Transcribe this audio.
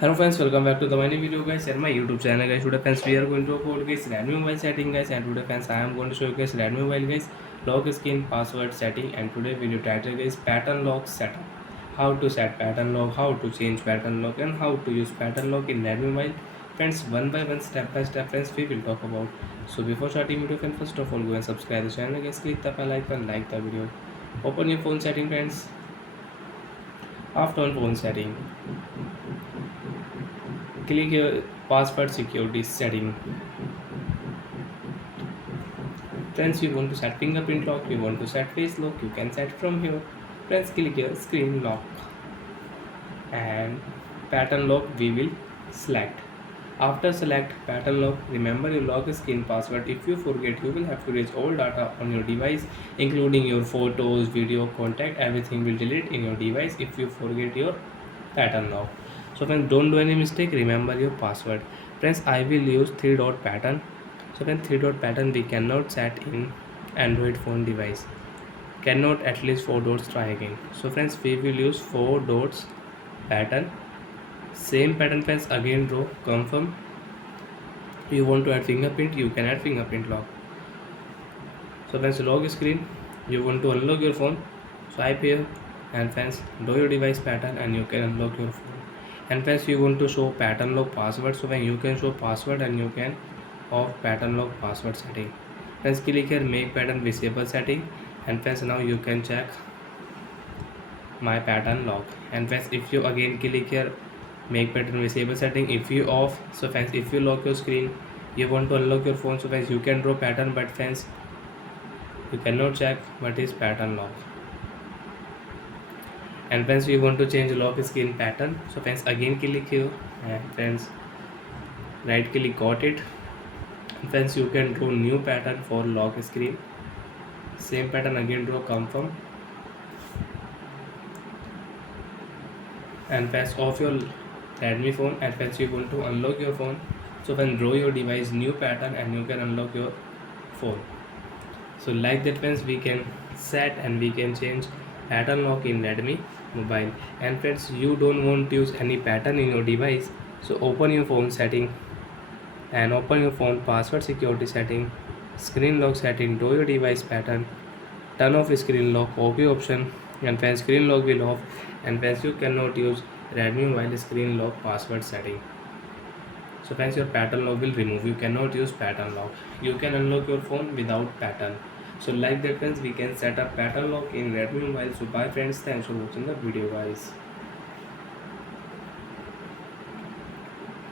Hello friends, welcome back to the my new video guys and my YouTube channel guys. Today friends we are going to upload guys Redmi mobile setting guys, and today friends I am going to show you guys Redmi mobile guys lock screen password setting, and today video title guys pattern lock setup. How to set pattern lock, how to change pattern lock, and how to use pattern lock in Redmi mobile. Friends, one by one, step by step friends we will talk about. So before starting video friends, first of all go and subscribe the channel guys, click the bell icon, like the video. Open your phone setting friends. After on phone setting, click your password security setting. Friends, you want to set fingerprint lock, you want to set face lock, you can set from here. Friends, click here screen lock, and pattern lock we will select. After select pattern lock, remember your lock screen password. If you forget, you will have to erase all data on your device, including your photos, video, contact, everything will delete in your device if you forget your pattern lock. So friends, don't do any mistake, remember your password. Friends, I will use 3 dot pattern. So friends, 3 dot pattern we cannot set in Android phone device. Cannot at least 4 dots, try again. So friends, we will use 4 dots pattern. Same pattern friends, again draw, confirm. You want to add fingerprint, you can add fingerprint lock. So friends, lock screen, you want to unlock your phone, swipe here, and friends, draw your device pattern and you can unlock your phone. And friends, you want to show pattern lock password, so when you can show password and you can off pattern lock password setting. Friends, click here make pattern visible setting, and friends, now you can check my pattern lock. And friends, if you again click here make pattern visible setting, if you off, so friends, if you lock your screen, you want to unlock your phone, so friends, you can draw pattern, but friends, you cannot check what is pattern lock. And friends, we want to change lock screen pattern, so friends, again click here, and friends, right click, got it. And friends, you can draw new pattern for lock screen, same pattern again draw, confirm. And friends, off your Redmi phone, and friends, you want to unlock your phone, so when draw your device new pattern and you can unlock your phone. So like that friends, we can set and we can change pattern lock in Redmi mobile. And friends, you don't want to use any pattern in your device, so open your phone setting and open your phone password security setting, screen lock setting, draw your device pattern, turn off screen lock, OK option, and friends, screen lock will off. And friends, you cannot use Redmi mobile screen lock password setting. So friends, your pattern lock will remove, you cannot use pattern lock. You can unlock your phone without pattern. So like that friends, we can set up pattern lock in Redmi mobile. So bye friends, thanks for watching the video guys.